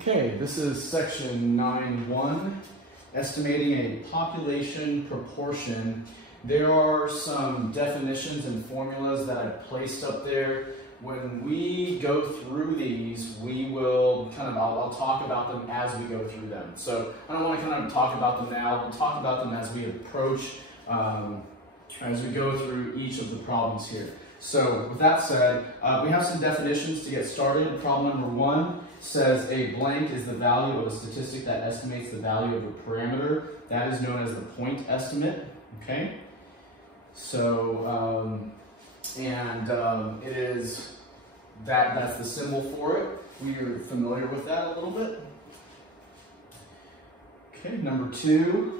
Okay, this is section 9.1, estimating a population proportion. There are some definitions and formulas that I've placed up there. When we go through these, we will I'll talk about them as we go through them. So I don't want to talk about them now. We'll talk about them as we approach, as we go through each of the problems here. So with that said, we have some definitions to get started. Problem number 1 says a blank is the value of a statistic that estimates the value of a parameter. That is known as the point estimate, okay? So, it is, that's the symbol for it. We are familiar with that a little bit. Okay, number 2.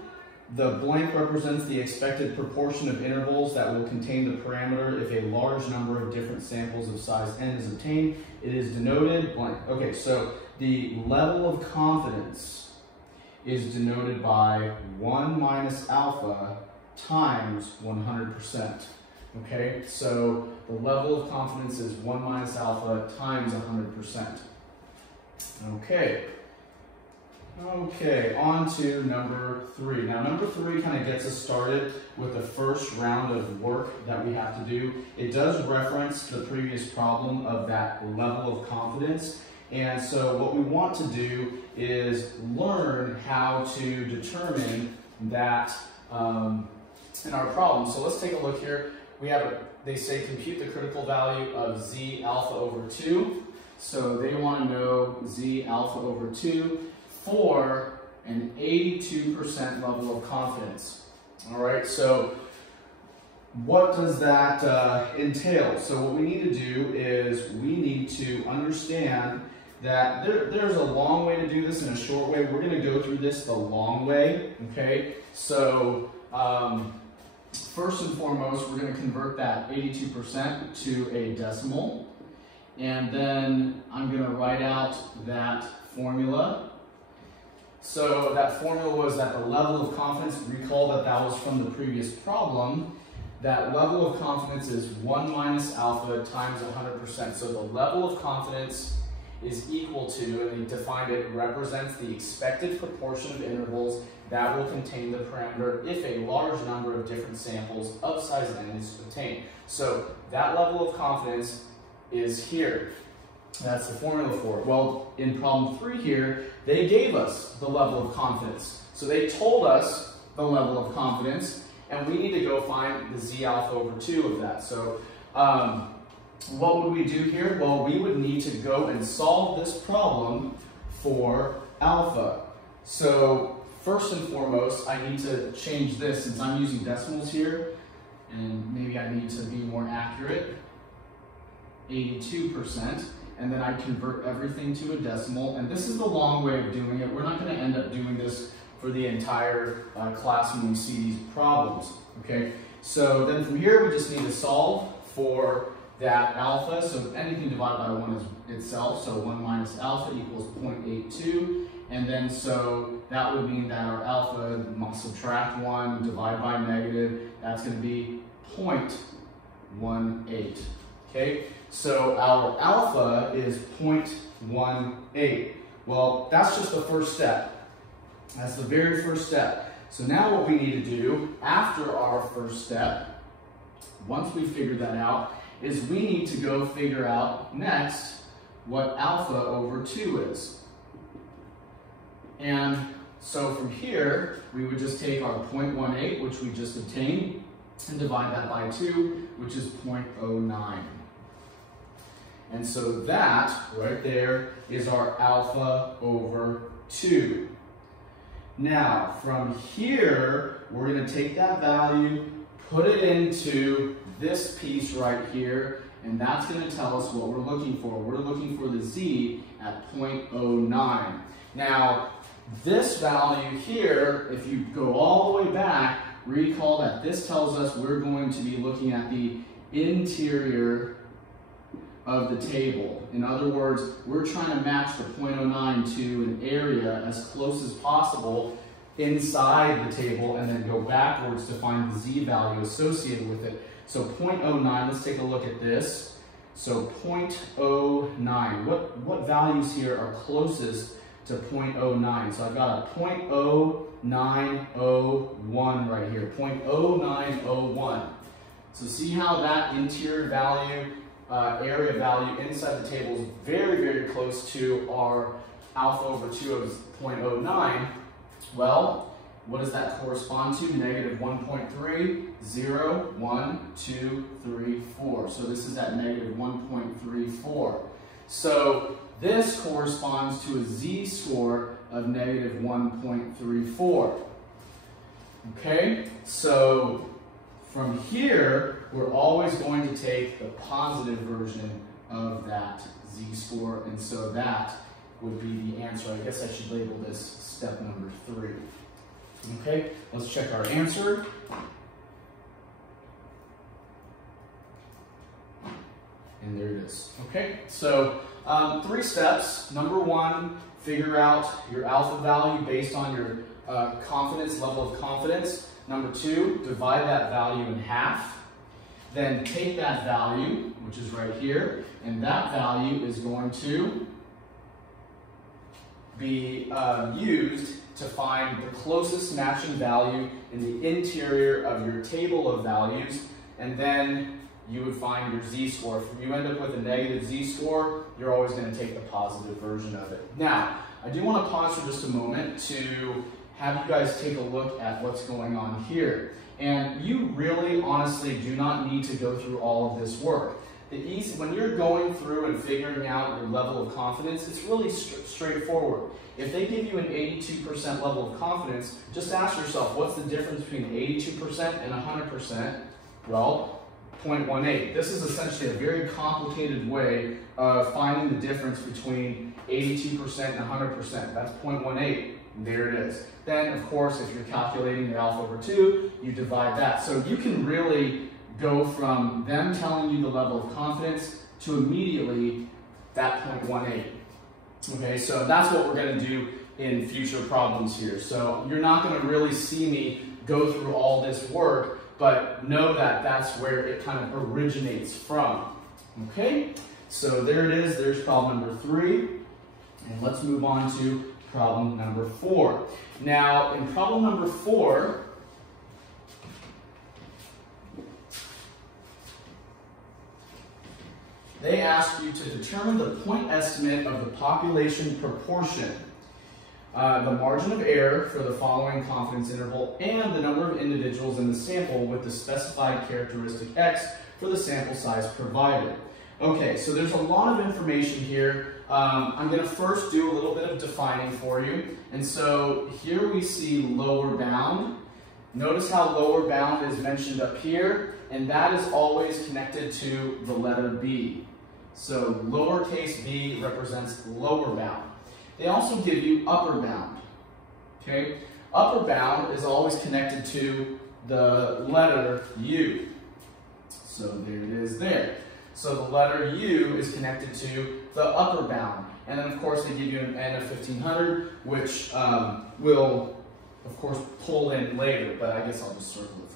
The blank represents the expected proportion of intervals that will contain the parameter if a large number of different samples of size n is obtained. It is denoted blank. Okay, so the level of confidence is denoted by 1 minus alpha times 100%. Okay, so the level of confidence is 1 minus alpha times 100%. Okay, on to number 3. Now, number 3 kind of gets us started with the first round of work that we have to do. It does reference the previous problem of that level of confidence. And so what we want to do is learn how to determine that in our problem. So let's take a look here. We have, they say compute the critical value of z alpha over 2. So they want to know z alpha over 2. For an 82% level of confidence. All right, so what does that entail? So what we need to do is we need to understand that there's a long way to do this and a short way. We're going to go through this the long way, okay? So first and foremost, we're going to convert that 82% to a decimal. And then I'm going to write out that formula. So that formula was that the level of confidence, recall that that was from the previous problem, that level of confidence is 1 minus alpha times 100%. So the level of confidence is equal to, and they defined it, represents the expected proportion of intervals that will contain the parameter if a large number of different samples of size n is obtained. So that level of confidence is here. That's the formula for it. Well, in problem 3 here, they gave us the level of confidence. So they told us the level of confidence, and we need to go find the z alpha over 2 of that. So what would we do here? Well, we would need to go and solve this problem for alpha. So first and foremost, I need to change this since I'm using decimals here, and maybe I need to be more accurate. 82%. And then I convert everything to a decimal, and this is the long way of doing it. We're not going to end up doing this for the entire class when we see these problems, okay? So then from here, we just need to solve for that alpha. So anything divided by 1 is itself, so 1 minus alpha equals 0.82, and then so that would mean that our alpha must subtract 1, divide by negative, that's going to be 0.18. Okay, so our alpha is 0.18. Well, that's just the first step. That's the very first step. So now what we need to do after our first step, once we figure that out, is we need to go figure out next what alpha over 2 is. And so from here, we would just take our 0.18, which we just obtained, and divide that by 2, which is 0.09. And so that right there is our alpha over 2. Now, from here, we're going to take that value, put it into this piece right here, and that's going to tell us what we're looking for. We're looking for the z at 0.09. Now, this value here, if you go all the way back, recall that this tells us we're going to be looking at the interior of the table. In other words, we're trying to match the 0.09 to an area as close as possible inside the table and then go backwards to find the z value associated with it. So 0.09, let's take a look at this. So 0.09, what values here are closest to 0.09. So I've got a 0.0901 right here, 0.0901. So see how that interior value, area value inside the table is very, very close to our alpha over 2 of 0.09. Well, what does that correspond to? Negative 1.3, 0, 1, 2, 3, 4. So this is at negative 1.34. So this corresponds to a z-score of negative 1.34. Okay, so from here, we're always going to take the positive version of that z-score, and so that would be the answer. I guess I should label this step number 3. Okay, let's check our answer. And there it is. Okay, so 3 steps. Number 1, figure out your alpha value based on your confidence, level of confidence. Number 2, divide that value in half. Then take that value, which is right here, and that value is going to be used to find the closest matching value in the interior of your table of values, and then you would find your z-score. If you end up with a negative z-score, you're always going to take the positive version of it. Now, I do want to pause for just a moment to have you guys take a look at what's going on here. And you really, honestly, do not need to go through all of this work. When you're going through and figuring out your level of confidence, it's really straightforward. If they give you an 82% level of confidence, just ask yourself, what's the difference between 82% and 100%? Well, 0.18. This is essentially a very complicated way of finding the difference between 82% and 100%. That's 0.18. There it is. Then, of course, if you're calculating the alpha over 2, you divide that. So you can really go from them telling you the level of confidence to immediately that 0.18. Okay, so that's what we're going to do in future problems here. So you're not going to really see me go through all this work, but know that that's where it kind of originates from. Okay, so there it is. There's problem number 3. And let's move on to problem number 4. Now, in problem number 4, they ask you to determine the point estimate of the population proportion, the margin of error for the following confidence interval, and the number of individuals in the sample with the specified characteristic X for the sample size provided. Okay, so there's a lot of information here. I'm going to first do a little bit of defining for you. And so here we see lower bound. Notice how lower bound is mentioned up here, and that is always connected to the letter B. So lowercase b represents lower bound. They also give you upper bound. Okay? Upper bound is always connected to the letter U. So there it is there. So the letter U is connected to the upper bound. And then, of course, they give you an N of 1500, which will, of course, pull in later. But I guess I'll just circle it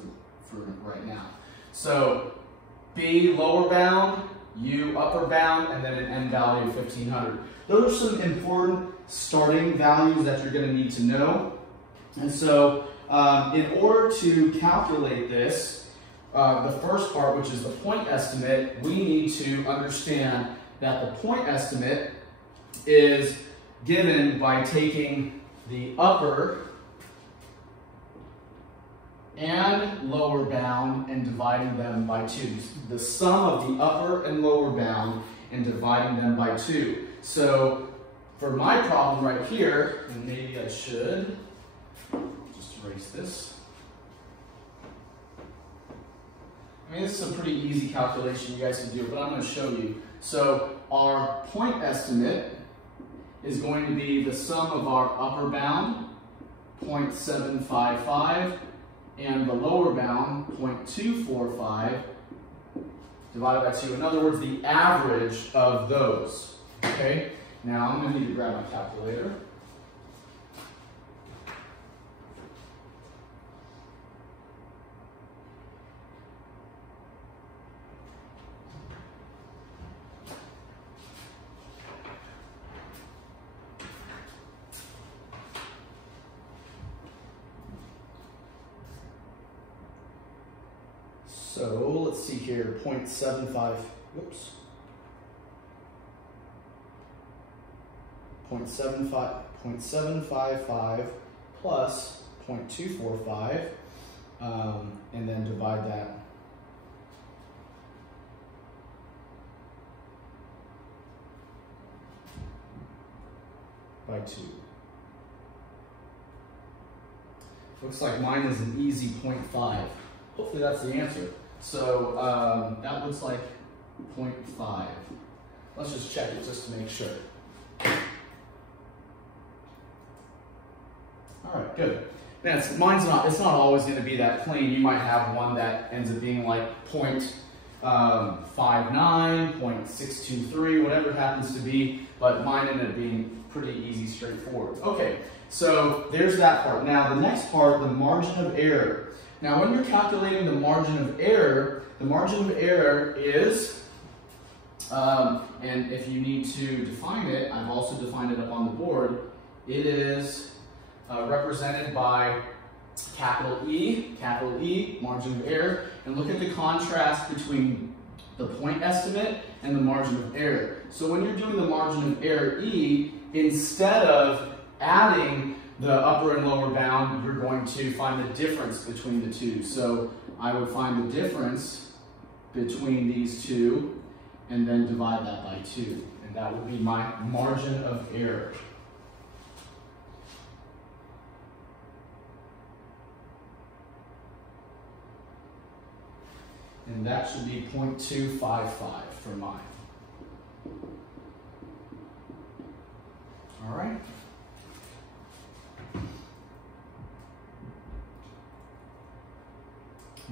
for right now. So B lower bound, U upper bound, and then an N value of 1500. Those are some important starting values that you're going to need to know. And so in order to calculate this, the first part, which is the point estimate, we need to understand that the point estimate is given by taking the upper and lower bound and dividing them by 2. The sum of the upper and lower bound and dividing them by 2. So for my problem right here, and maybe I should just erase this. I mean, this is a pretty easy calculation you guys can do, but I'm going to show you. So our point estimate is going to be the sum of our upper bound, 0.755, and the lower bound, 0.245, divided by 2. In other words, the average of those. Okay? Now I'm going to need to grab my calculator. So let's see here, 0.75, whoops. 0.755 plus 0.245, and then divide that by 2. Looks like mine is an easy 0.5. Hopefully that's the answer. So that looks like 0.5. Let's just check it just to make sure. All right, good. Now, it's not always going to be that clean. You might have one that ends up being like 0.59, 0.623, whatever it happens to be, but mine ended up being pretty easy, straightforward. Okay, so there's that part. Now, the next part, the margin of error. Now, when you're calculating the margin of error is, and if you need to define it, I've also defined it up on the board, it is represented by capital E, margin of error, and look at the contrast between the point estimate and the margin of error. So when you're doing the margin of error E, instead of adding the upper and lower bound, you're going to find the difference between the two. So I would find the difference between these two and then divide that by 2. And that would be my margin of error. And that should be 0.255 for mine. All right.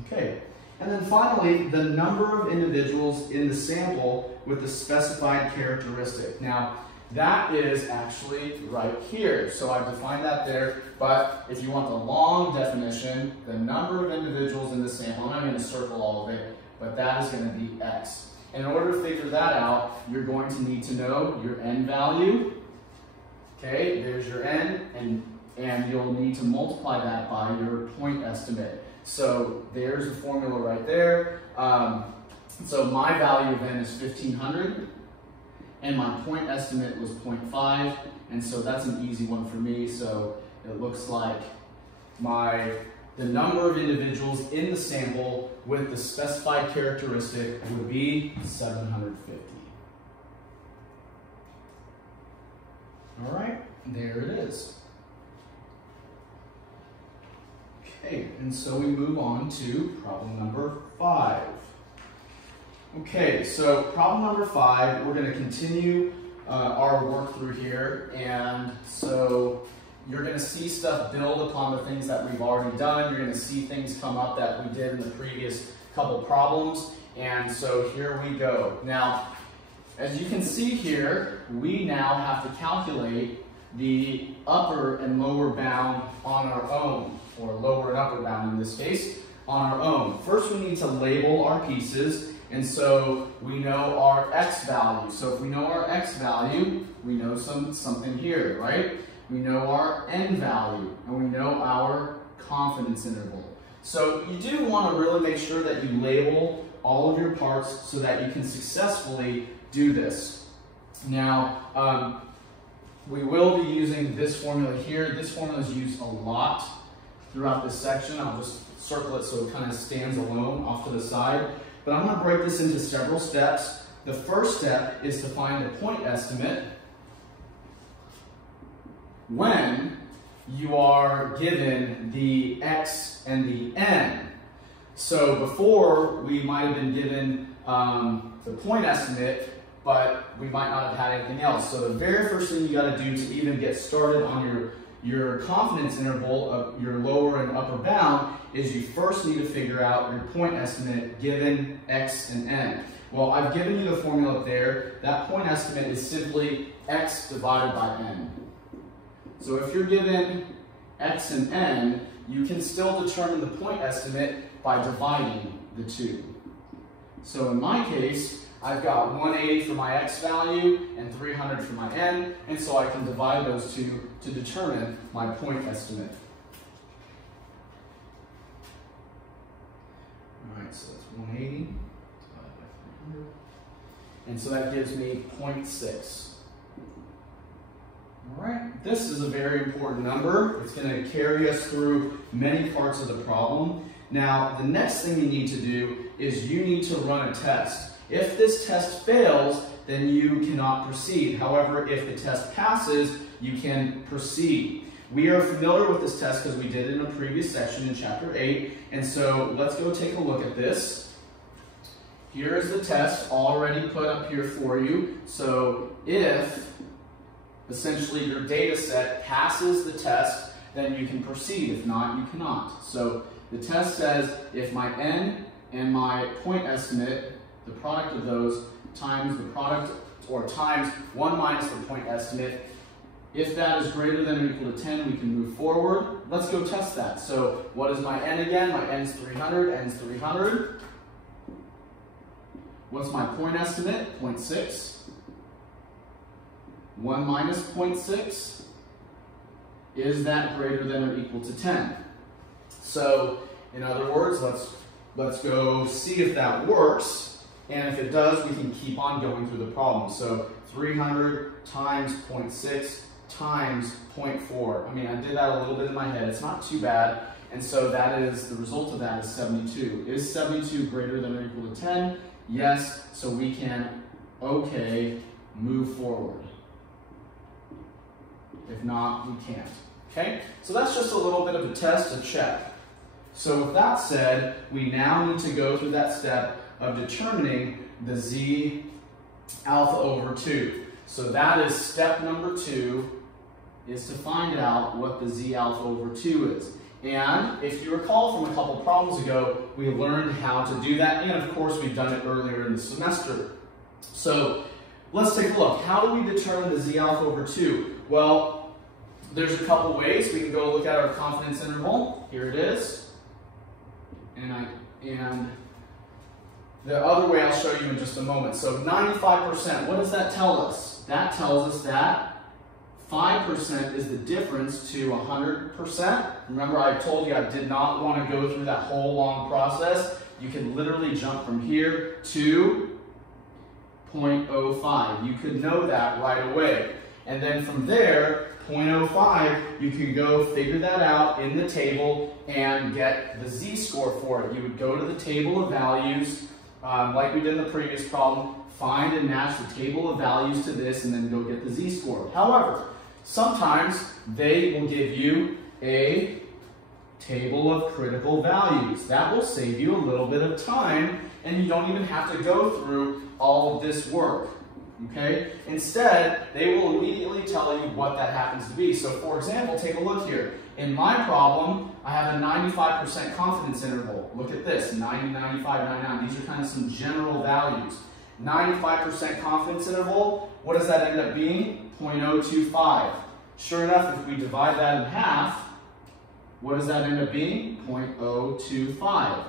Okay, and then finally, the number of individuals in the sample with the specified characteristic. Now, that is actually right here. So I've defined that there, but if you want the long definition, the number of individuals in the sample, I'm not going to circle all of it, but that is going to be X. And in order to figure that out, you're going to need to know your N value. Okay, there's your N, and you'll need to multiply that by your point estimate. So there's a formula right there. So my value of N is 1500, and my point estimate was 0.5, and so that's an easy one for me. So it looks like the number of individuals in the sample with the specified characteristic would be 750. All right, there it is. Okay, and so we move on to problem number 5. Okay, so problem number 5, we're going to continue our work through here, and so you're going to see stuff build upon the things that we've already done. You're going to see things come up that we did in the previous couple problems, and so here we go. Now, as you can see here, we now have to calculate the upper and lower bound on our own, or lower and upper bound in this case, on our own. First, we need to label our pieces, and so we know our X value. So if we know our X value, we know something here, right? We know our N value, and we know our confidence interval. So you do want to really make sure that you label all of your parts so that you can successfully do this. Now, we will be using this formula here. This formula is used a lot throughout this section. I'll just circle it so it kind of stands alone off to the side. But I'm going to break this into several steps. The first step is to find a point estimate when you are given the X and the N. So before, we might have been given the point estimate, but we might not have had anything else. So the very first thing you got to do to even get started on your confidence interval of your lower and upper bound is you first need to figure out your point estimate given X and N. Well, I've given you the formula up there. That point estimate is simply X divided by N. So if you're given X and N, you can still determine the point estimate by dividing the two. So in my case, I've got 180 for my X value and 300 for my N, and so I can divide those two to determine my point estimate. All right, so that's 180 divided by 300. And so that gives me 0.6. All right, this is a very important number. It's going to carry us through many parts of the problem. Now, the next thing you need to do is you need to run a test. If this test fails, then you cannot proceed. However, if the test passes, you can proceed. We are familiar with this test because we did it in a previous section in chapter 8. And so let's go take a look at this. Here is the test already put up here for you. So if essentially your data set passes the test, then you can proceed. If not, you cannot. So the test says if my n and my point estimate, the product of those times the product, or times 1 minus the point estimate, if that is greater than or equal to 10, we can move forward. Let's go test that. So what is my n again? My n is 300, n is 300. What's my point estimate? 0.6. 1 minus 0.6, is that greater than or equal to 10? So, in other words, let's go see if that works, and if it does, we can keep on going through the problem. So, 300 times 0.6 times 0.4. I mean, I did that a little bit in my head. It's not too bad, and so that is, the result of that is 72. Is 72 greater than or equal to 10? Yes, so we can, okay, move forward. If not, we can't. Okay? So that's just a little bit of a test to check. So with that said, we now need to go through that step of determining the z alpha over 2. So that is step number 2, is to find out what the z alpha over 2 is. And if you recall from a couple problems ago, we learned how to do that, and of course we've done it earlier in the semester. So let's take a look. How do we determine the z alpha over 2? Well, there's a couple ways. We can go look at our confidence interval. Here it is. And the other way I'll show you in just a moment. So 95%, what does that tell us? That tells us that 5% is the difference to 100%. Remember, I told you I did not want to go through that whole long process. You can literally jump from here to 0.05. You could know that right away. And then from there, 0.05, you can go figure that out in the table and get the z-score for it. You would go to the table of values, like we did in the previous problem, find and match the table of values to this, and then go get the z-score. However, sometimes they will give you a table of critical values. That will save you a little bit of time, and you don't even have to go through all of this work. Okay? Instead, they will immediately tell you what that happens to be. So for example, take a look here. In my problem, I have a 95% confidence interval. Look at this, 90, 95, 99. These are kind of some general values. 95% confidence interval, what does that end up being? 0.025. Sure enough, if we divide that in half, what does that end up being? 0.025,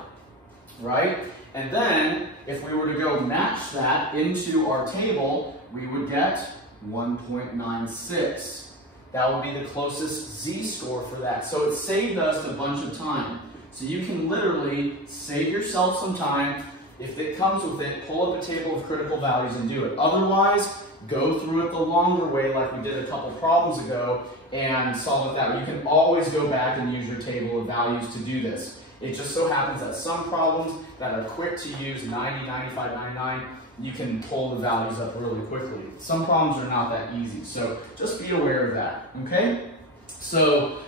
right? And then, if we were to go match that into our table, we would get 1.96. That would be the closest z-score for that. So it saved us a bunch of time. So you can literally save yourself some time. If it comes with it, pull up a table of critical values and do it. Otherwise, go through it the longer way like we did a couple problems ago and solve it that way. You can always go back and use your table of values to do this. It just so happens that some problems that are quick to use, 90, 95, 99, you can pull the values up really quickly. Some problems are not that easy, so just be aware of that, okay? So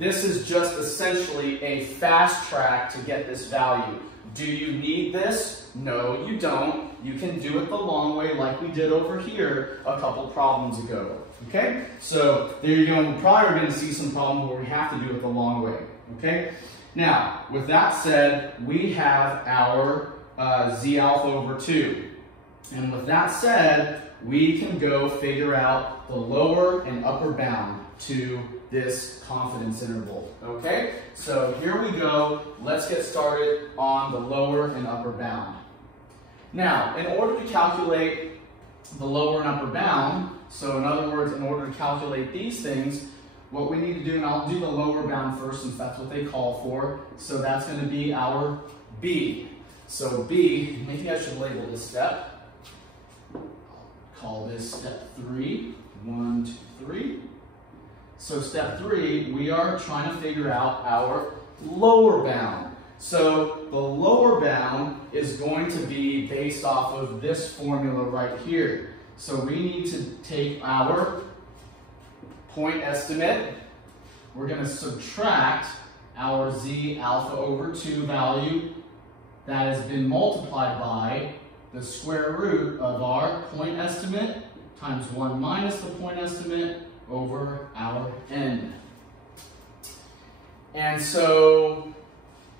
this is just essentially a fast track to get this value. Do you need this? No, you don't. You can do it the long way like we did over here a couple problems ago, okay? So there you go. We're probably going to see some problems where we have to do it the long way, okay? Now, with that said, we have our z alpha over 2. And with that said, we can go figure out the lower and upper bound to this confidence interval. Okay? So here we go. Let's get started on the lower and upper bound. Now, in order to calculate the lower and upper bound, so in other words, in order to calculate these things, what we need to do, and I'll do the lower bound first since that's what they call for. So that's going to be our B. So B, maybe I should label this step. I'll call this step 3. 1, 2, 3. So step 3, we are trying to figure out our lower bound. So the lower bound is going to be based off of this formula right here. So we need to take our point estimate. We're going to subtract our z alpha over 2 value that has been multiplied by the square root of our point estimate times 1 minus the point estimate over our n. And so,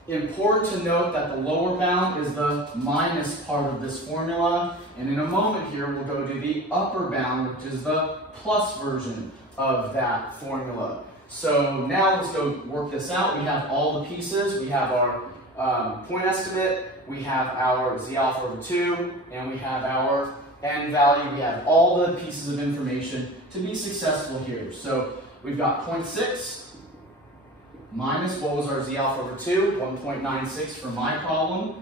important to note that the lower bound is the minus part of this formula, and in a moment here we'll go to the upper bound, which is the plus version of that formula. So now let's go work this out. We have all the pieces. We have our point estimate, we have our z alpha over 2, and we have our n value. We have all the pieces of information to be successful here. So we've got 0.6 minus, what was our z alpha over 2? 1.96 for my problem.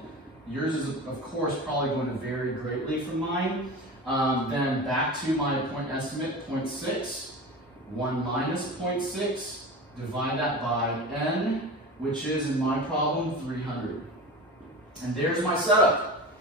Yours is, of course, probably going to vary greatly from mine. Then back to my point estimate, 0.6. 1 minus 0.6, divide that by n, which is, in my problem, 300. And there's my setup.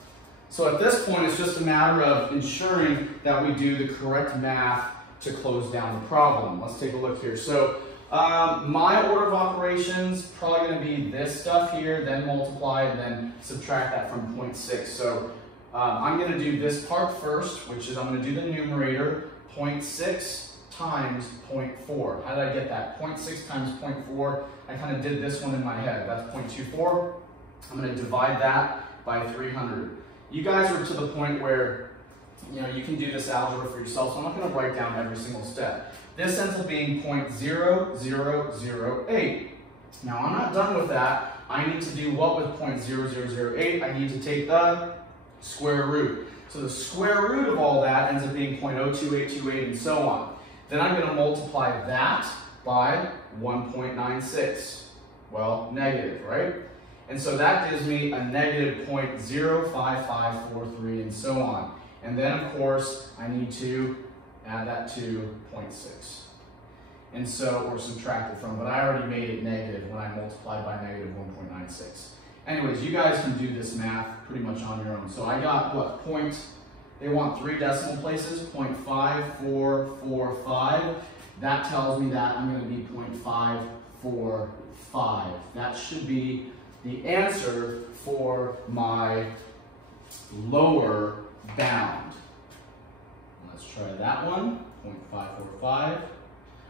So at this point, it's just a matter of ensuring that we do the correct math to close down the problem. Let's take a look here. So my order of operations probably going to be this stuff here, then multiply, and then subtract that from 0.6. So I'm going to do this part first, which is I'm going to do the numerator, 0.6 times 0.4. How did I get that? 0.6 times 0.4. I kind of did this one in my head. That's 0.24. I'm going to divide that by 300. You guys are to the point where you can do this algebra for yourself, so I'm not going to write down every single step. This ends up being 0.0008. Now I'm not done with that. I need to do what with 0.0008? I need to take the square root. So the square root of all that ends up being 0.02828 and so on. Then I'm going to multiply that by 1.96. Well, negative, right? And so that gives me a negative 0.05543 and so on. And then, of course, I need to add that to 0.6. And so, or subtract it from, but I already made it negative when I multiplied by negative 1.96. Anyways, you guys can do this math pretty much on your own. So I got, what, they want 3 decimal places, 0.5445. That tells me that I'm going to be 0.545. That should be the answer for my lower bound. Let's try that one, 0.545.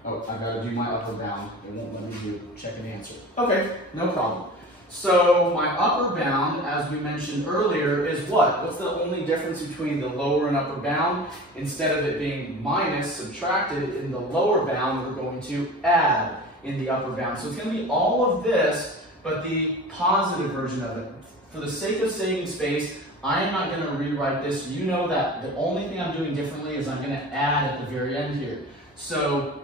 Oh, I've got to do my upper bound. It won't let me check an answer. Okay, no problem. So my upper bound, as we mentioned earlier, is what? What's the only difference between the lower and upper bound? Instead of it being minus, subtracted, in the lower bound, we're going to add in the upper bound. So it's going to be all of this, but the positive version of it. For the sake of saving space, I am not going to rewrite this. You know that the only thing I'm doing differently is I'm going to add at the very end here. So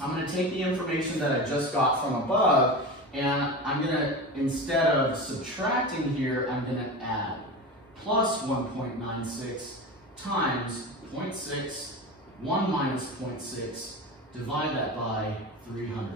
I'm going to take the information that I just got from above, and I'm going to, instead of subtracting here, I'm going to add. Plus 1.96 times 0.6, 1 minus 0.6, divide that by 300.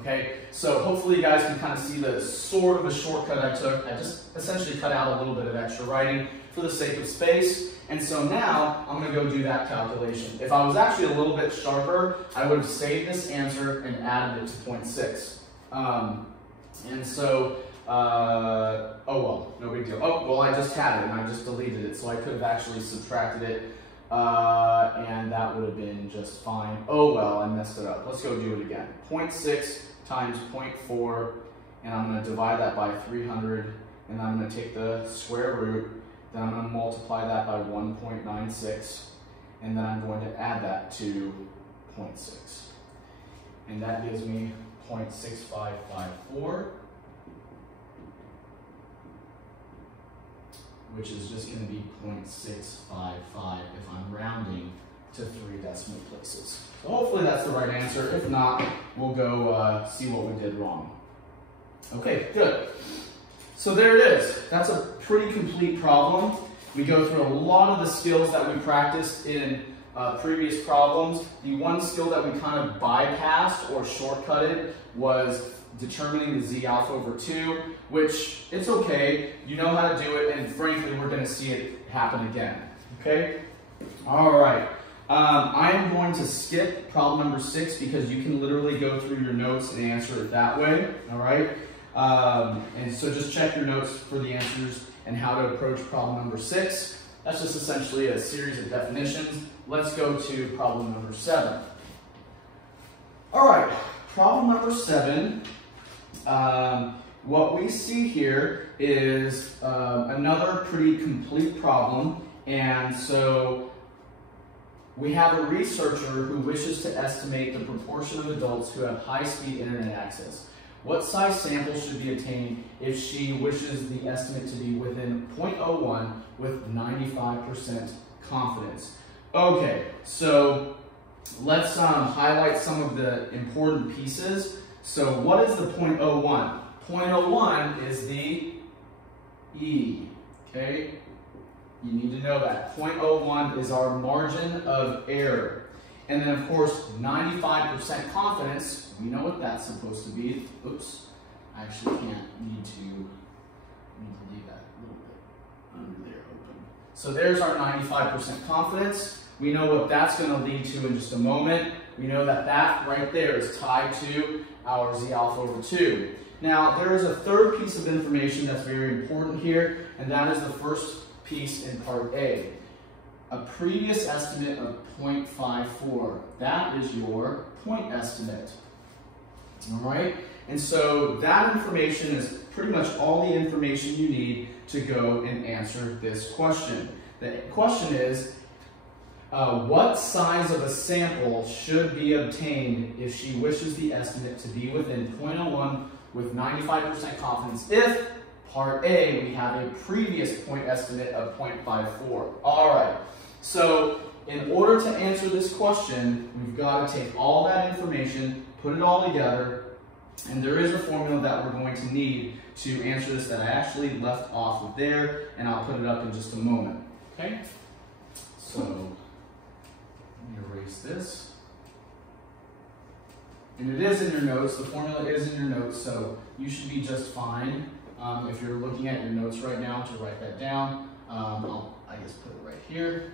Okay, so hopefully you guys can kind of see the sort of a shortcut I took. I just essentially cut out a little bit of extra writing for the sake of space. And so now I'm going to go do that calculation. If I was actually a little bit sharper, I would have saved this answer and added it to 0.6. And so, oh well, no big deal. Oh, well, I just had it and I just deleted it. So I could have actually subtracted it and that would have been just fine. Oh well, I messed it up. Let's go do it again. 0.6 times 0.4, and I'm going to divide that by 300, and I'm going to take the square root, then I'm going to multiply that by 1.96, and then I'm going to add that to 0.6. And that gives me 0.6554, which is just going to be 0.655 if I'm rounding to 3 decimal places. So hopefully that's the right answer. If not, we'll go see what we did wrong. Okay, good. So there it is. That's a pretty complete problem. We go through a lot of the skills that we practiced in previous problems. The one skill that we kind of bypassed or shortcutted was determining the z alpha over 2, which it's okay. You know how to do it, and frankly, we're going to see it happen again. Okay? All right. I am going to skip problem number 6 because you can literally go through your notes and answer it that way. All right? And so just check your notes for the answers and how to approach problem number 6. That's just essentially a series of definitions. Let's go to problem number 7. All right, problem number 7. What we see here is another pretty complete problem. And so we have a researcher who wishes to estimate the proportion of adults who have high-speed internet access. What size sample should be obtained if she wishes the estimate to be within 0.01 with 95% confidence? Okay, so let's highlight some of the important pieces. So what is the 0.01? 0.01 is the E, okay? You need to know that. 0.01 is our margin of error. And then, of course, 95% confidence, we know what that's supposed to be. Oops, I actually can't. Need to leave that a little bit under there open. So there's our 95% confidence. We know what that's going to lead to in just a moment. We know that that right there is tied to our z alpha over 2. Now, there is a third piece of information that's very important here, and that is the first piece in part A. A previous estimate of 0.54. That is your point estimate. All right? And so that information is pretty much all the information you need to go and answer this question. The question is, what size of a sample should be obtained if she wishes the estimate to be within 0.01 with 95% confidence if, part A, we have a previous point estimate of 0.54. All right. So in order to answer this question, we've got to take all that information, put it all together, and there is a formula that we're going to need to answer this that I actually left off of there, and I'll put it up in just a moment. Okay? So let me erase this. And it is in your notes. The formula is in your notes, so you should be just fine. If you're looking at your notes right now to write that down, I guess put it right here.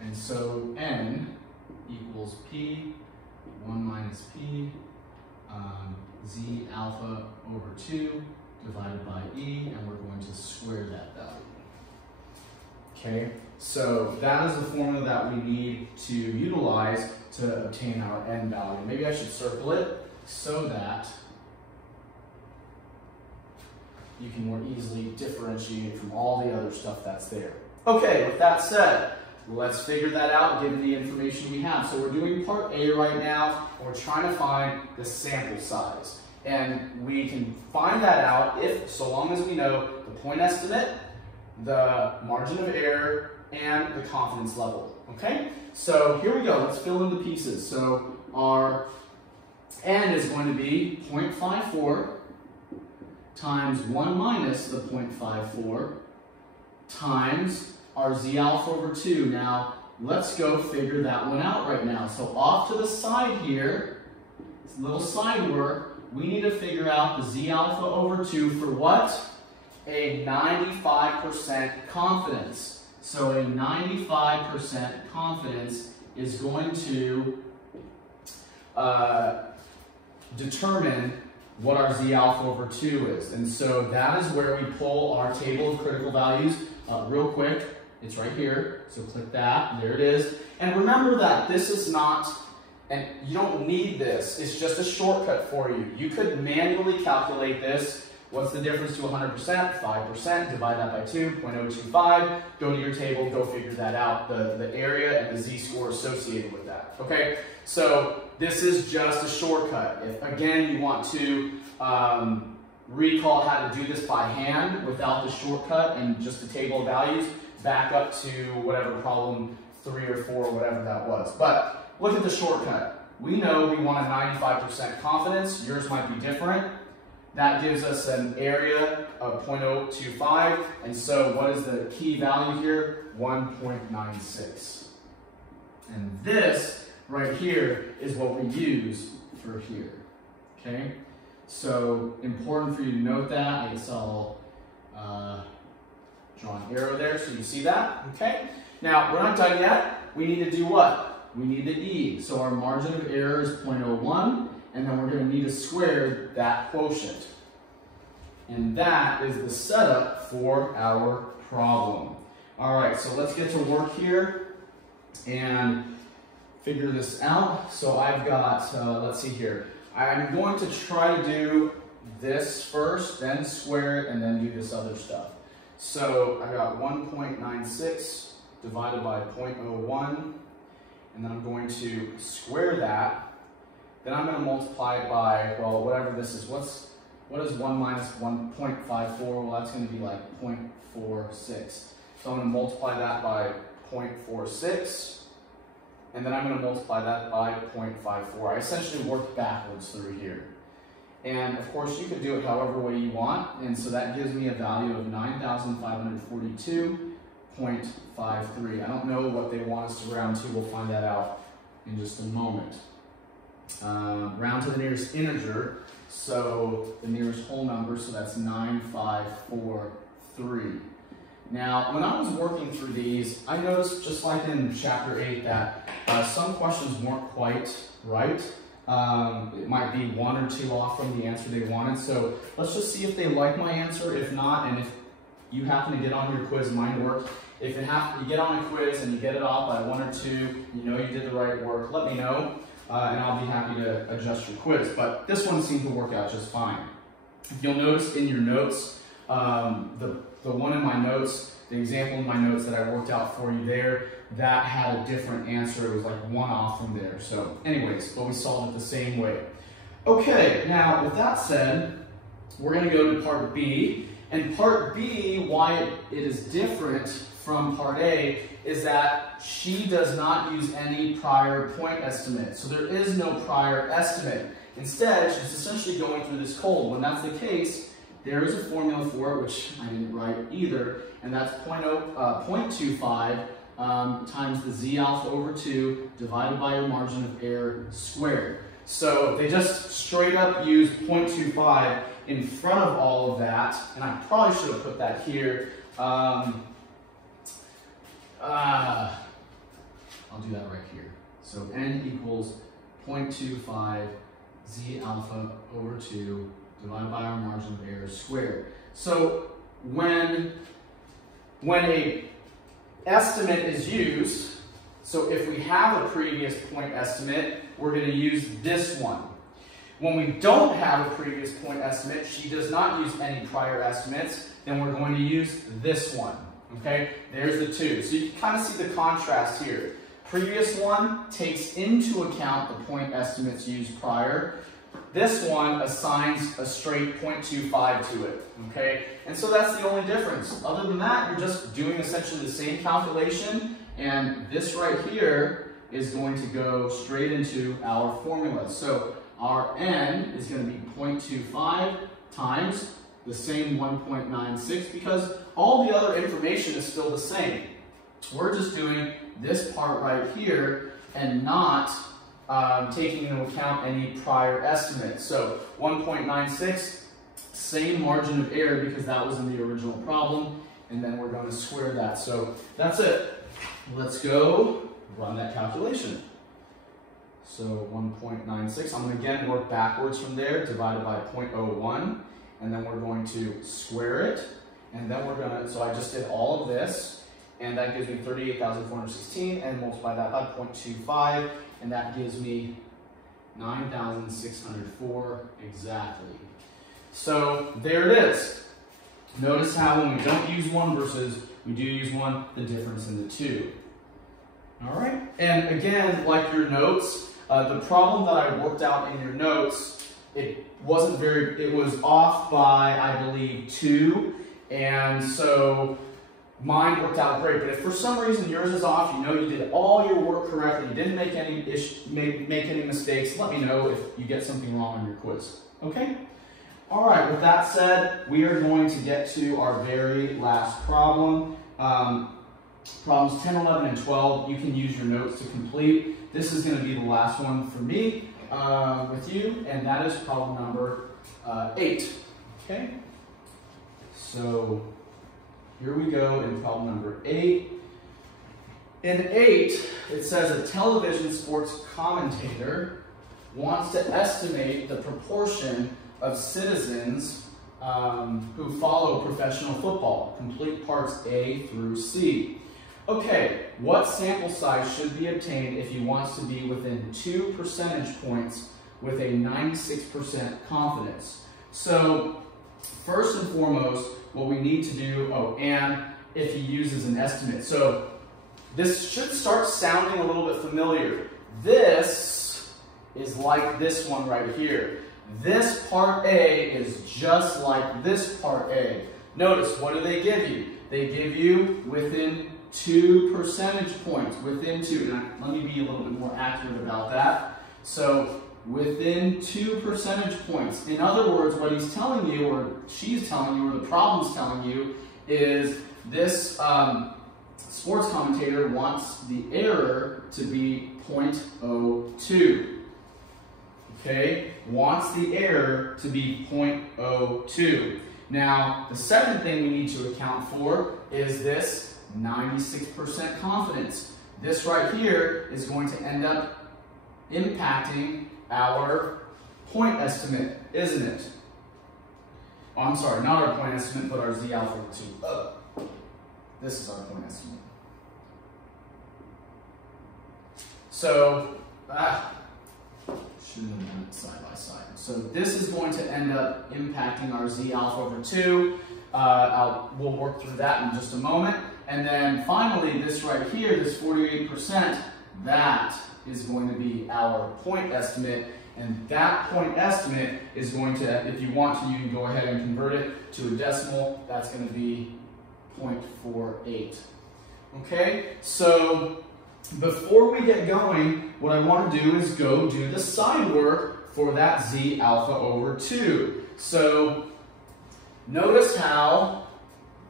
And so N equals P, 1 minus P, Z alpha over 2 divided by E, and we're going to square that value. Okay, so that is the formula that we need to utilize to obtain our N value. Maybe I should circle it so that you can more easily differentiate from all the other stuff that's there. Okay, with that said, let's figure that out given the information we have. So we're doing part A right now, and we're trying to find the sample size. And we can find that out if, so long as we know the point estimate, the margin of error, and the confidence level. Okay? So here we go. Let's fill in the pieces. So our N is going to be 0.54 times 1 minus the 0.54 times our z alpha over 2. Now, let's go figure that one out right now. So off to the side here, this little side work, we need to figure out the z alpha over 2 for what? A 95% confidence. So a 95% confidence is going to determine what our z alpha over 2 is. And so that is where we pull our table of critical values real quick. It's right here. So click that. There it is. And remember that this is not, and you don't need this. It's just a shortcut for you. You could manually calculate this. What's the difference to 100%? 5%. Divide that by 2, 0.025. Go to your table, go figure that out. The area and the z-score associated with that. Okay? So this is just a shortcut. If, again, you want to recall how to do this by hand without the shortcut and just the table of values, back up to whatever problem 3 or 4, whatever that was. But look at the shortcut. We know we want a 95% confidence. Yours might be different. That gives us an area of 0.025, and so what is the key value here? 1.96. And this right here is what we use for here, okay? So important for you to note that. I guess I'll draw an arrow there so you see that, okay? Now, we're not done yet. We need to do what? We need the E. So our margin of error is 0.01, and then we're going to need to square that quotient. And that is the setup for our problem. All right, so let's get to work here and figure this out. So I've got, let's see here. I'm going to try to do this first, then square it, and then do this other stuff. So I got 1.96 divided by 0.01, and then I'm going to square that. Then I'm going to multiply it by, well, whatever this is. What is 1 minus 1.54? Well, that's going to be like 0.46. So I'm going to multiply that by 0.46. And then I'm going to multiply that by 0.54. I essentially worked backwards through here. And of course, you could do it however way you want. And so that gives me a value of 9,542.53. I don't know what they want us to round to. We'll find that out in just a moment. Round to the nearest integer. So the nearest whole number, so that's 9,543. Now, when I was working through these, I noticed, just like in Chapter 8, that some questions weren't quite right. It might be 1 or 2 off from the answer they wanted. So let's just see if they like my answer. If not, and if you happen to get on your quiz, mine worked. If you get on a quiz and you get it off by 1 or 2, you know you did the right work, let me know, and I'll be happy to adjust your quiz. But this one seemed to work out just fine. If you'll notice in your notes, the one in my notes, the example in my notes that I worked out for you there, that had a different answer. It was like 1 off from there. So anyways, but we solved it the same way. Okay, now with that said, we're going to go to part B. And part B, why it is different from part A, is that she does not use any prior point estimate. So there is no prior estimate. Instead, she's essentially going through this cold. When that's the case, there is a formula for it, which I didn't write either, and that's 0.25 times the z alpha over 2 divided by your margin of error squared. So they just straight up use 0.25 in front of all of that, and I probably should have put that here. I'll do that right here. So n equals 0.25 z alpha over 2 divided by our margin of error squared. So when a estimate is used, so if we have a previous point estimate, we're going to use this one. When we don't have a previous point estimate, she does not use any prior estimates, then we're going to use this one. Okay, there's the 2. So you can kind of see the contrast here. Previous one takes into account the point estimates used prior. This one assigns a straight 0.25 to it, okay? And so that's the only difference. Other than that, you're just doing essentially the same calculation, and this right here is going to go straight into our formula. So our n is going to be 0.25 times the same 1.96, because all the other information is still the same. We're just doing this part right here and not taking into account any prior estimates. So 1.96, same margin of error because that was in the original problem, and then we're going to square that. So that's it. Let's go run that calculation. So 1.96, I'm going to again work backwards from there, divided by 0.01, and then we're going to square it, and then we're going to, so I just did all of this, and that gives me 38,416, and multiply that by 0.25, and that gives me 9,604 exactly. So there it is. Notice how when we don't use one versus we do use one, the difference in the two. All right, and again, like your notes, the problem that I worked out in your notes, it was off by, I believe, 2, and so mine worked out great. But if for some reason yours is off, you know you did all your work correctly, you didn't make any mistakes, let me know if you get something wrong on your quiz. Okay? All right, with that said, we are going to get to our very last problem. Problems 10, 11, and 12, you can use your notes to complete. This is going to be the last one for me with you, and that is problem number 8. Okay? So here we go in problem number 8. In 8, it says a television sports commentator wants to estimate the proportion of citizens who follow professional football. Complete parts A through C. Okay, what sample size should be obtained if he wants to be within 2 percentage points with a 96% confidence? So, first and foremost, what we need to do, and if he uses an estimate. So, this should start sounding a little bit familiar. This is like this one right here. This part A is just like this part A. Notice, what do they give you? They give you within 2 percentage points, within 2. And let me be a little bit more accurate about that. So, within 2 percentage points. In other words, what he's telling you, or she's telling you, or the problem's telling you, is this sports commentator wants the error to be 0.02. Okay, wants the error to be 0.02. Now, the second thing we need to account for is this 96% confidence. This right here is going to end up impacting our point estimate, isn't it? Oh, I'm sorry, not our point estimate, but our Z alpha 2. This is our point estimate. So, should have done it side by side. So this is going to end up impacting our Z alpha over 2. We'll work through that in just a moment. And then finally, this right here, this 48%, that is going to be our point estimate. And that point estimate is going to, if you want to, you can go ahead and convert it to a decimal. That's going to be 0.48. Okay, so before we get going, what I want to do is go do the side work for that Z alpha over 2. So notice how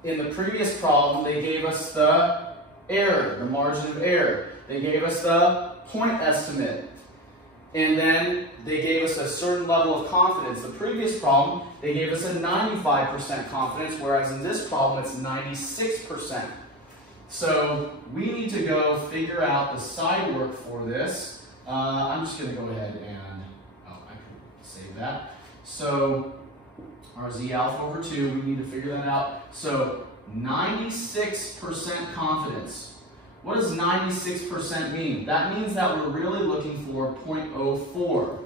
in the previous problem they gave us the error, the margin of error. They gave us the point estimate. And then they gave us a certain level of confidence. The previous problem, they gave us a 95% confidence, whereas in this problem, it's 96%. So we need to go figure out the side work for this. I'm just going to go ahead and, I could save that. So our Z alpha over 2, we need to figure that out. So 96% confidence. What does 96% mean? That means that we're really looking for 0.04.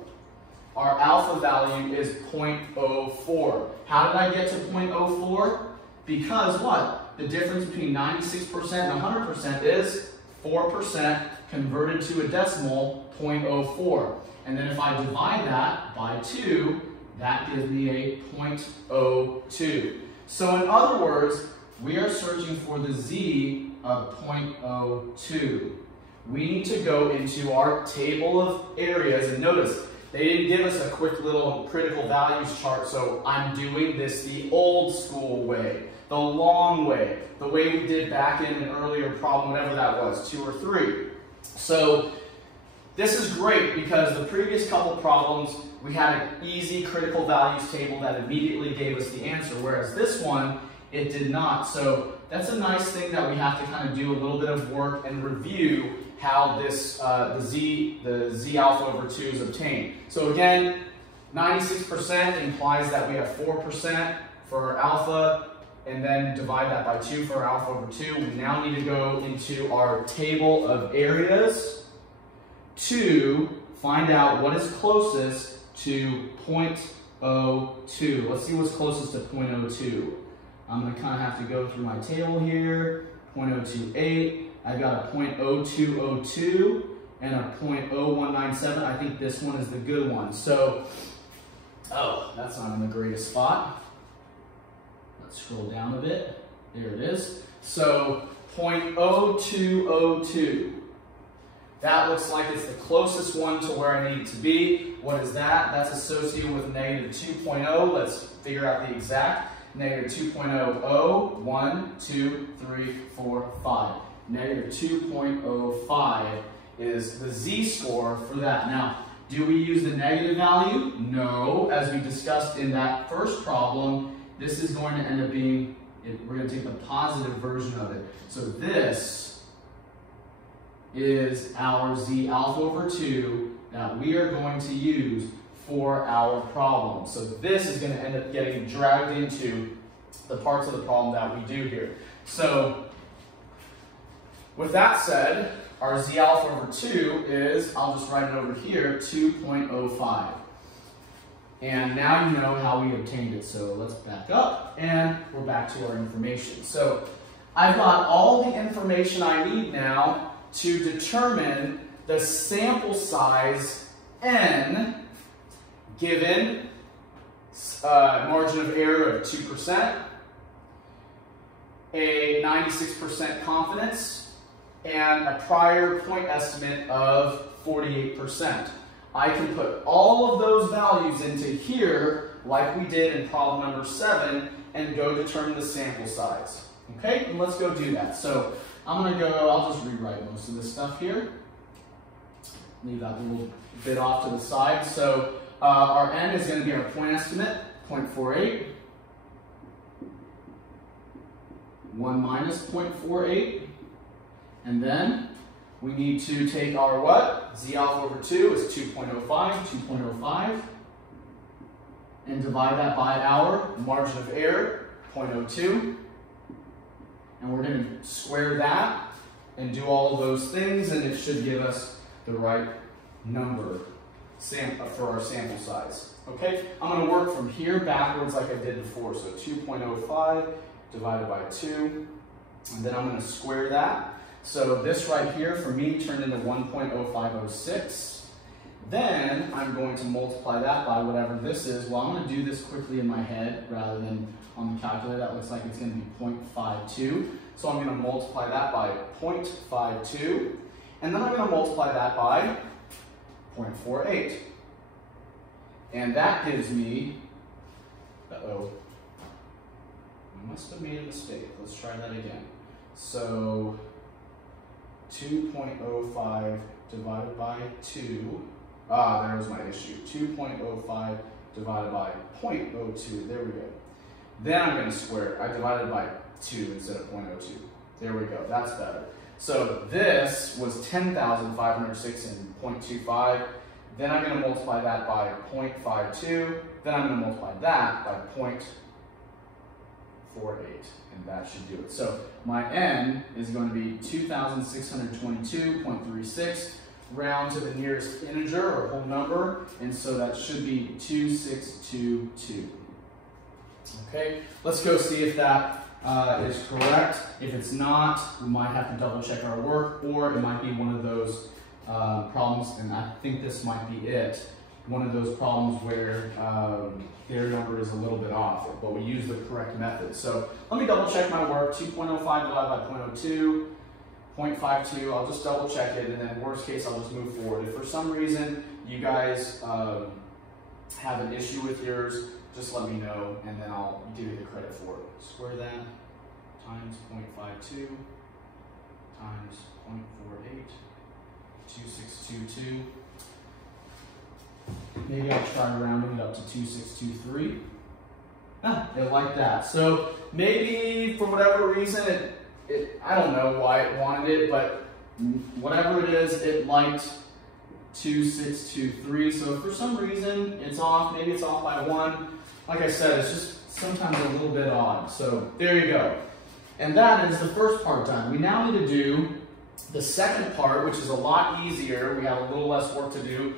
Our alpha value is 0.04. How did I get to 0.04? Because what? The difference between 96% and 100% is 4% converted to a decimal, 0.04. And then if I divide that by 2, that gives me a 0.02. So in other words, we are searching for the Z of 0.02. We need to go into our table of areas, and notice they didn't give us a quick little critical values chart, so I'm doing this the old school way, the long way, the way we did back in an earlier problem, whatever that was, 2 or 3. So this is great because the previous couple problems, we had an easy critical values table that immediately gave us the answer, whereas this one, it did not. So that's a nice thing that we have to kind of do a little bit of work and review how this the Z alpha over 2 is obtained. So again, 96% implies that we have 4% for our alpha, and then divide that by 2 for our alpha over 2. We now need to go into our table of areas to find out what is closest to 0.02. Let's see what's closest to 0.02. I'm going to kind of have to go through my table here. 0.028. I've got a 0.0202 and a 0.0197. I think this one is the good one. So, that's not in the greatest spot. Let's scroll down a bit. There it is. So 0.0202. That looks like it's the closest one to where I need it to be. What is that? That's associated with negative 2.0. Let's figure out the exact. Negative 2.00, 1, 2, 3, 4, 5. Negative 2.05 is the z-score for that. Now, do we use the negative value? No. As we discussed in that first problem, this is going to end up being, we're going to take the positive version of it. So this is our z alpha over 2 that we are going to use for our problem. So this is going to end up getting dragged into the parts of the problem that we do here. So with that said, our z alpha over 2 is, I'll just write it over here, 2.05. And now you know how we obtained it. So let's back up and we're back to our information. So I've got all the information I need now to determine the sample size n given margin of error of 2%, a 96% confidence, and a prior point estimate of 48%. I can put all of those values into here, like we did in problem number 7, and go determine the sample size. Okay, and let's go do that. So I'm going to go, I'll just rewrite most of this stuff here. Leave that little bit off to the side. So our n is going to be our point estimate, 0.48. 1 minus 0.48. And then we need to take our what? Z alpha over 2 is 2.05, and divide that by our margin of error, 0.02. And we're going to square that and do all of those things, and it should give us the right number for our sample size. Okay, I'm going to work from here backwards like I did before. So 2.05 divided by 2, and then I'm going to square that. So this right here for me turned into 1.0506. Then I'm going to multiply that by whatever this is. Well, I'm going to do this quickly in my head rather than on the calculator. That looks like it's going to be 0.52. So I'm going to multiply that by 0.52. And then I'm going to multiply that by 0.48. And that gives me, I must have made a mistake. Let's try that again. So 2.05 divided by 2. There's my issue. 2.05 divided by 0.02. There we go. Then I'm going to square it. I divided by 2 instead of 0.02. There we go. That's better. So this was 10,506 and 0.25. Then I'm going to multiply that by 0.52. Then I'm going to multiply that by 0.48. And that should do it. So my n is going to be 2,622.36. Round to the nearest integer or whole number, and so that should be 2622. Okay, let's go see if that is correct. If it's not, we might have to double check our work, or it might be one of those problems, and I think this might be it. One of those problems where their number is a little bit off, but we use the correct method. So let me double check my work. 2.05 divided by 0.02. 0.52, I'll just double check it, and then worst case, I'll just move forward. If for some reason you guys have an issue with yours, just let me know, and then I'll give you the credit for it. Square that times 0.52 times 0.48, 2622. Maybe I'll try rounding it up to 2623. They like that. So maybe for whatever reason, I don't know why it wanted it, but whatever it is, it liked 2623. So if for some reason it's off, maybe it's off by 1. Like I said, it's just sometimes a little bit odd. So there you go. And that is the first part done. We now need to do the second part, which is a lot easier. We have a little less work to do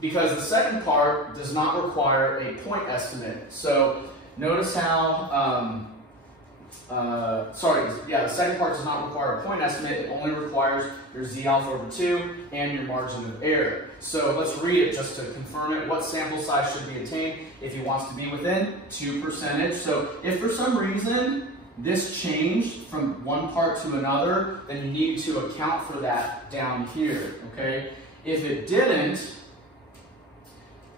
because the second part does not require a point estimate. So notice how, the second part does not require a point estimate. It only requires your z alpha over 2 and your margin of error. So let's read it just to confirm it. What sample size should be attained if he wants to be within 2%? So if for some reason this changed from one part to another, then you need to account for that down here, okay? If it didn't,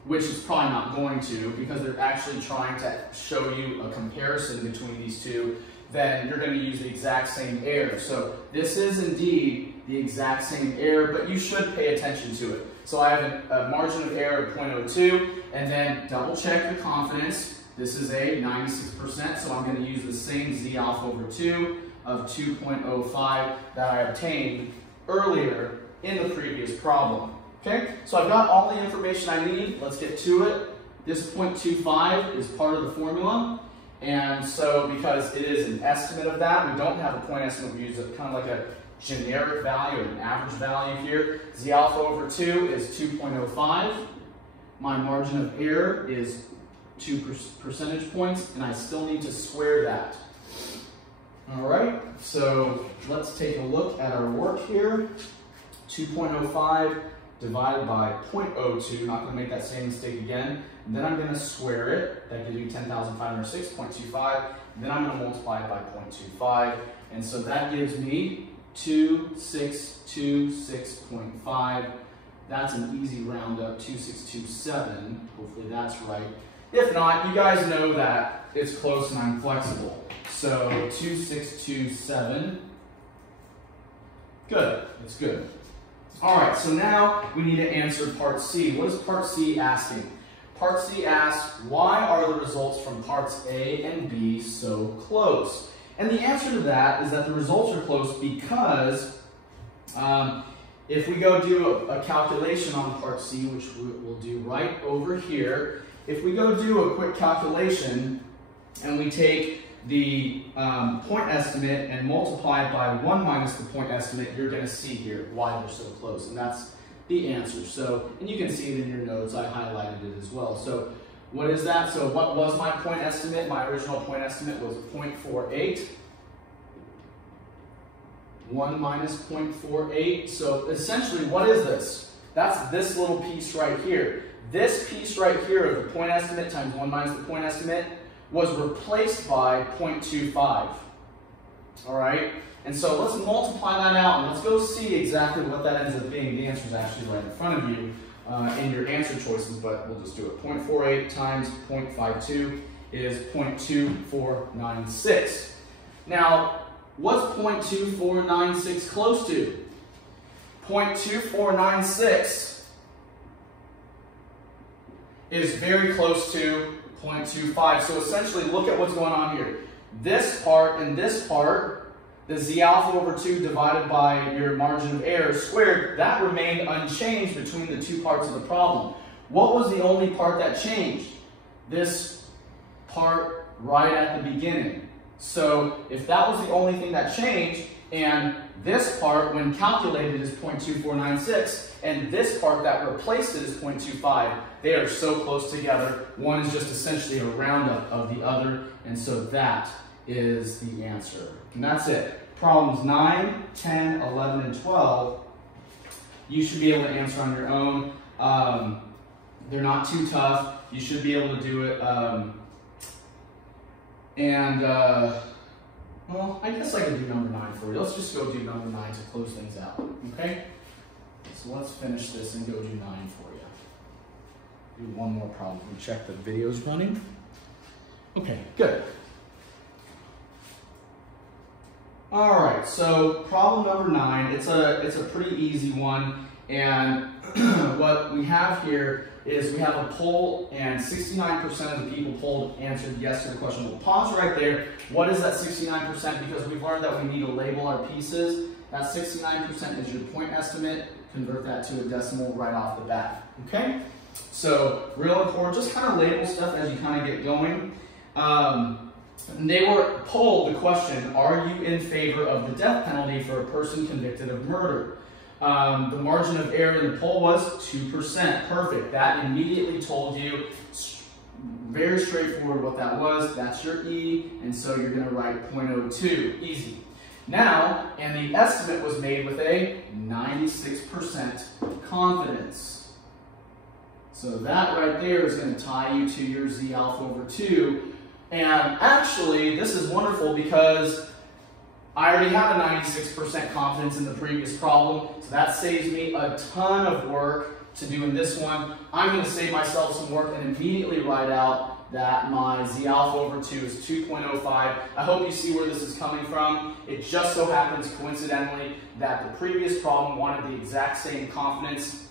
which is probably not going to because they're actually trying to show you a comparison between these two, then you're going to use the exact same error. So this is indeed the exact same error, but you should pay attention to it. So I have a margin of error of 0.02, and then double check the confidence. This is a 96%, so I'm going to use the same z alpha over 2 of 2.05 that I obtained earlier in the previous problem. Okay, so I've got all the information I need. Let's get to it. This 0.25 is part of the formula, and so because it is an estimate of that, we don't have a point estimate. We use a kind of like a generic value, an average value here. Z alpha over 2 is 2.05. My margin of error is 2 percentage points, and I still need to square that. All right, so let's take a look at our work here. 2.05 divided by 0.02, not going to make that same mistake again. And then I'm going to square it. That gives me 10,506.25. Then I'm going to multiply it by 0.25. And so that gives me 2626.5. That's an easy round up, 2627. Hopefully that's right. If not, you guys know that it's close and I'm flexible. So 2627. Good, it's good. All right, so now we need to answer part C. What is part C asking? Part C asks, why are the results from parts A and B so close? And the answer to that is that the results are close because if we go do a calculation on part C, which we'll do right over here, if we go do a quick calculation and we take the point estimate and multiply it by 1 minus the point estimate, you're going to see here why they're so close, and that's the answer. So, and you can see it in your notes, I highlighted it as well. So what is that? So what was my point estimate? My original point estimate was 0.48. 1 minus 0.48. So essentially, what is this? That's this little piece right here. This piece right here of the point estimate times 1 minus the point estimate was replaced by 0.25. All right? And so let's multiply that out and let's go see exactly what that ends up being. The answer is actually right in front of you in your answer choices, but we'll just do it. 0.48 times 0.52 is 0.2496. Now, what's 0.2496 close to? 0.2496 is very close to 0.25. So essentially, look at what's going on here. This part and this part, the z alpha over 2 divided by your margin of error squared, that remained unchanged between the two parts of the problem. What was the only part that changed? This part right at the beginning. So if that was the only thing that changed, and this part, when calculated, is 0.2496, and this part that replaced it is 0.25, they are so close together. One is just essentially a roundup of the other, and so that is the answer. And that's it. Problems 9, 10, 11, and 12, you should be able to answer on your own. They're not too tough. You should be able to do it. Well, I guess I could do number 9 for you. Let's just go do number 9 to close things out, okay? So let's finish this and go do 9 for you. Do one more problem. Check the video's running. Okay, good. All right, so problem number 9, it's a pretty easy one, and what we have here is we have a poll, and 69% of the people polled answered yes to the question. We'll pause right there. What is that 69%? Because we've learned that we need to label our pieces. That 69% is your point estimate. Convert that to a decimal right off the bat, okay? So real important, just kind of label stuff as you kind of get going. They were polled the question, are you in favor of the death penalty for a person convicted of murder? The margin of error in the poll was 2%. Perfect. That immediately told you, very straightforward what that was. That's your E, and so you're going to write 0.02. Easy. Now, and the estimate was made with a 96% confidence. So that right there is going to tie you to your Z alpha over 2. And actually, this is wonderful because I already have a 96% confidence in the previous problem, so that saves me a ton of work to do in this one. I'm going to save myself some work and immediately write out that my z alpha over 2 is 2.05. I hope you see where this is coming from. It just so happens, coincidentally, that the previous problem wanted the exact same confidence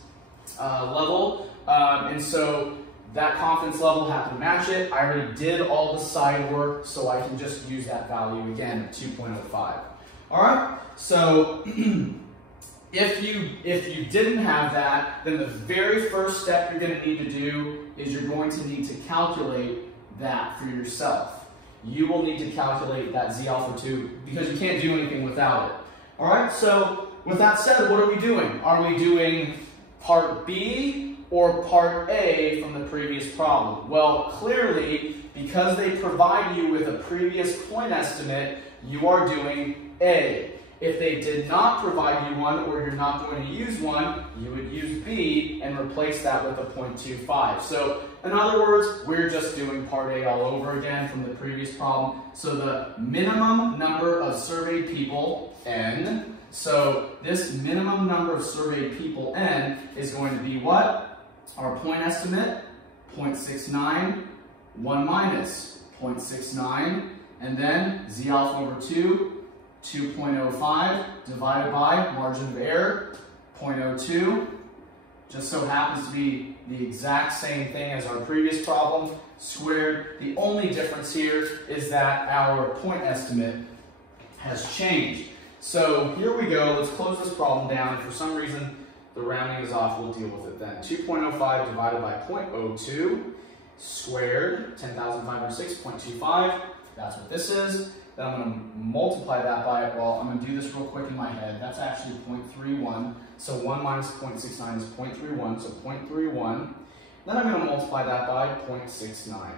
level, and so that confidence level had to match it. I already did all the side work, so I can just use that value again of 2.05. All right, so if you didn't have that, then the very first step you're going to need to do is you're going to need to calculate that for yourself. You will need to calculate that z alpha 2 because you can't do anything without it. All right, so with that said, what are we doing? Are we doing part B or part A from the previous problem? Well, clearly, because they provide you with a previous point estimate, you are doing A. If they did not provide you one, or you're not going to use one, you would use B and replace that with a 0.25. So, in other words, we're just doing part A all over again from the previous problem. So the minimum number of surveyed people, N, so this minimum number of surveyed people, N, is going to be what? Our point estimate, 0.69, 1 minus 0.69, and then z alpha over 2, 2.05, divided by margin of error, 0.02. Just so happens to be the exact same thing as our previous problem, squared. The only difference here is that our point estimate has changed. So here we go, let's close this problem down. If for some reason the rounding is off, we'll deal with it then. 2.05 divided by 0.02 squared, 10,506.25. That's what this is. Then I'm going to multiply that by, well, I'm going to do this real quick in my head. That's actually 0.31. So 1 minus 0.69 is 0.31, so 0.31. Then I'm going to multiply that by 0.69.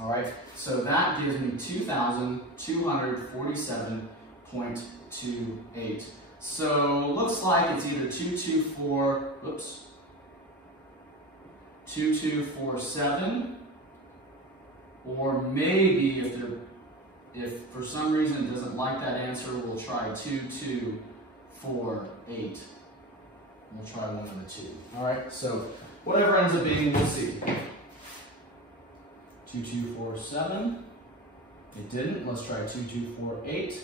All right, so that gives me 2,247.28. So looks like it's either 2247, or maybe if for some reason it doesn't like that answer, we'll try 2248. We'll try one of the two. All right, so whatever ends up being, we'll see. 2247. It didn't. Let's try 2248.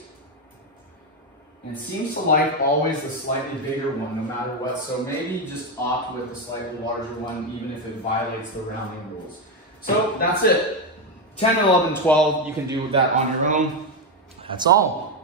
And it seems to like always the slightly bigger one, no matter what. So maybe you just opt with the slightly larger one, even if it violates the rounding rules. So that's it. 10, 11, 12, you can do that on your own. That's all.